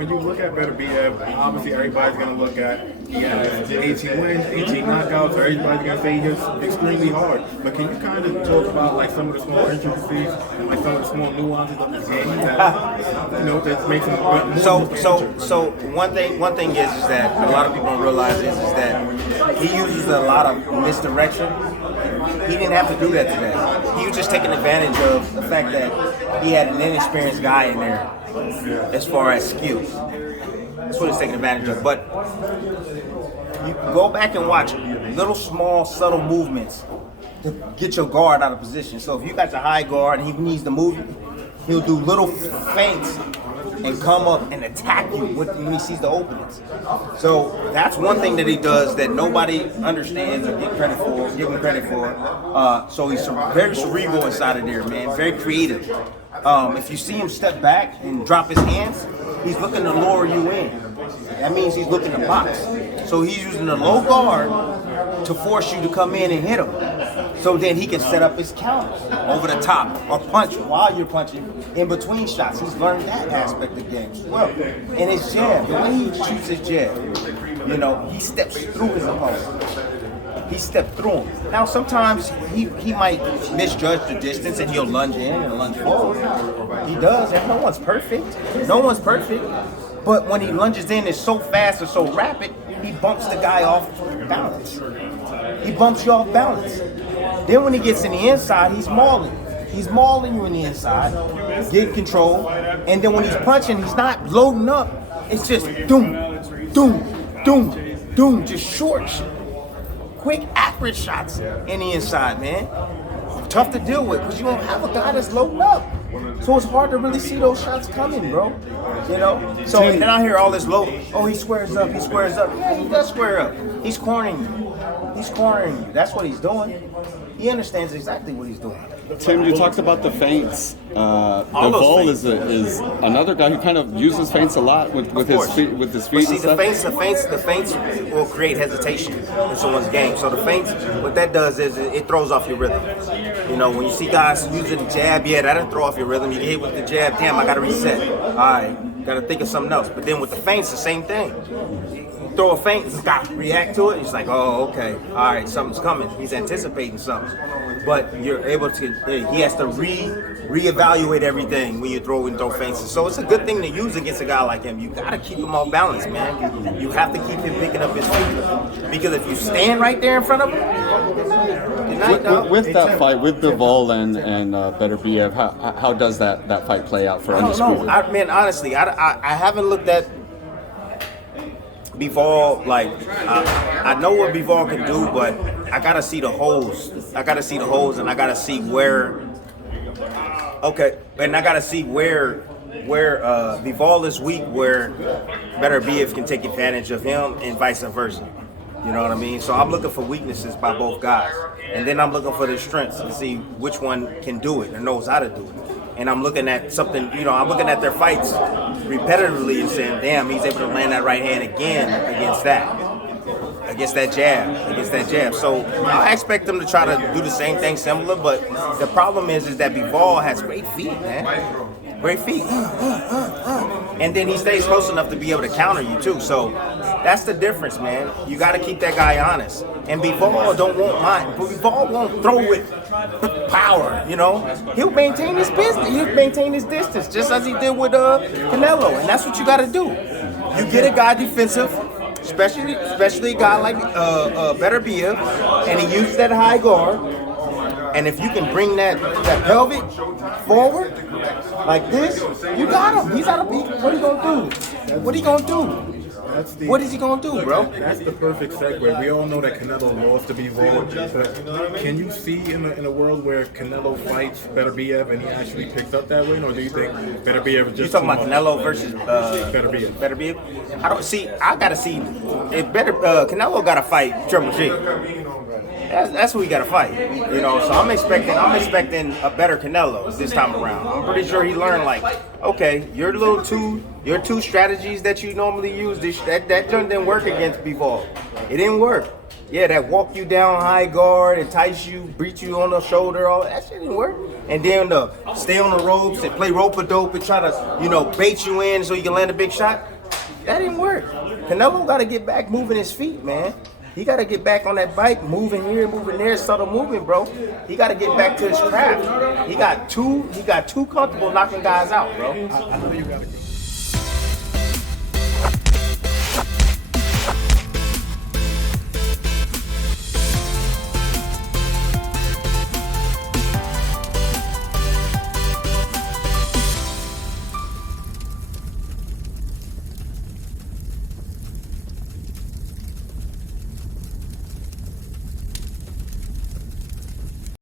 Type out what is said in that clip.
when you look at Beterbiev, obviously everybody's going to look at he has 18 wins, 18 knockouts, so everybody's going to say he's extremely hard. But can you kind of talk about like some of the small intricacies and like some of the small nuances of his game that that makes him more So one thing is that a lot of people don't realize is that he uses a lot of misdirection. He didn't have to do that today. He was just taking advantage of the fact that he had an inexperienced guy in there as far as skills. That's what he's taking advantage of. But you go back and watch little small subtle movements to get your guard out of position. So if you got your high guard and he needs to move, he'll do little feints and come up and attack you when he sees the openings. So that's one thing that he does that nobody understands or give him credit for. So he's very cerebral inside of there, man. Very creative. If you see him step back and drop his hands, he's looking to lure you in. That means he's looking to box. So he's using the low guard to force you to come in and hit him. So then he can set up his counters over the top or punch while you're punching in between shots. He's learned that aspect of the game as well. And his jab, the way he shoots his jab, he steps through his opponent. He stepped through him. Now sometimes he might misjudge the distance and he'll lunge in and lunge forward. He does, and no one's perfect. No one's perfect. But when he lunges in, it's so fast or so rapid, he bumps the guy off balance. He bumps you off balance. Then when he gets in the inside, he's mauling. He's mauling you in the inside, get control, and then when he's punching, he's not loading up. It's just doom, doom, doom, doom, just short, quick, accurate shots in the inside, man. Tough to deal with because you don't have a guy that's loading up. So it's hard to really see those shots coming, bro. So and I hear all this low, he squares up, Yeah, he does square up. He's cornering you. That's what he's doing. He understands exactly what he's doing. Tim, you talked about the feints. Bivol is another guy who kind of uses feints a lot with his feet See, and stuff. The feints will create hesitation in someone's game. So the feints, what that does is it throws off your rhythm. When you see guys using the jab, that'll throw off your rhythm. You get hit with the jab, damn, I gotta reset. All right, gotta think of something else. But then with the feints, the same thing. Throw a feint, the guy react to it. He's like, oh, okay, all right, something's coming. He's anticipating something. But you're able to. He has to reevaluate everything when you throw feints. So it's a good thing to use against a guy like him. You gotta keep him off balance, man. You have to keep him picking up his feet because if you stand right there in front of him, with that fight with Bivol and Beterbiev, how does that fight play out for Undisputed? Honestly, I haven't looked at Bivol, I know what Bivol can do, but I gotta see the holes. And I gotta see where. Okay, and I gotta see where Bivol is weak, where Beterbiev can take advantage of him, and vice versa. You know what I mean? So I'm looking for weaknesses by both guys, and then I'm looking for their strengths to see which one can do it and knows how to do it. And I'm looking at something, I'm looking at their fights repetitively and saying, damn, he's able to land that right hand again against that jab. So I expect them to try to do the same thing similar, but the problem is that Bivol has great feet, man. Great feet. And then he stays close enough to be able to counter you too. So that's the difference, man. You got to keep that guy honest. And Bivol Bivol won't throw with power, He'll maintain his business. He'll maintain his distance, just as he did with Canelo. And that's what you got to do. You get a guy defensive, especially a guy like Beterbiev, and he uses that high guard. And if you can bring that pelvic forward like this, you got him. He's out of peak. What are you gonna do? What is he gonna do, bro? That's the perfect segue. We all know that Canelo lost to Bivol, but can you see in a world where Canelo fights Beterbiev and he actually picks up that win, or do you think Beterbiev is just? You talking about Canelo versus Beterbiev? Beterbiev? I gotta see if Canelo gotta fight Triple G. That's who we gotta fight, So I'm expecting a better Canelo this time around. I'm pretty sure he learned okay, your two strategies that you normally use. That joint didn't work against Bivol. It didn't work. Yeah, that walk you down high guard, entice you, beat you on the shoulder, all that shit didn't work. And then stay on the ropes and play rope-a-dope and try to, bait you in so you can land a big shot. That didn't work. Canelo got to get back moving his feet, man. He got to get back on that bike, moving here, moving there, subtle movement, bro. He got to get back to his craft. He got too comfortable knocking guys out, bro. I know you got to go.